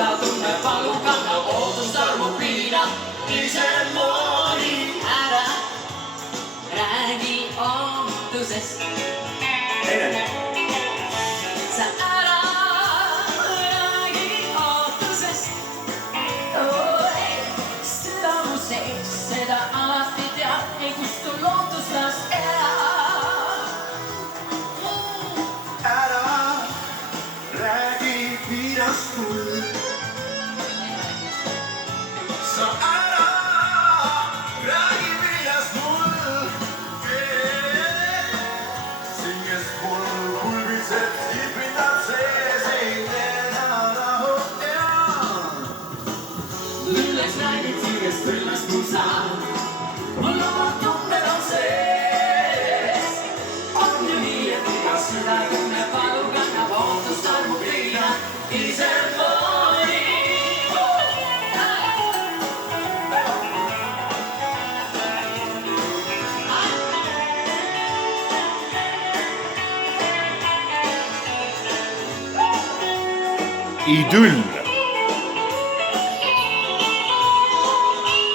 süda tunneb valu, kannab ootust, armu piinab, isemoodi. Ära räägi ootusest. Sa ära räägi ootusest. Süda mu sees seda alati teab, ei kustu lootus, las elab. Ära räägi piinast mul. Sa ära räägi piinast mul. Singes mul pulbitseb, kipindab sees, ei tee rahu. Milleks räägid singest kõllast mul saab? Mul omad tunded on sees. On ju nii, et iga süda tunneb valu, kannab ootust, armu piinab, isemoodi. idüll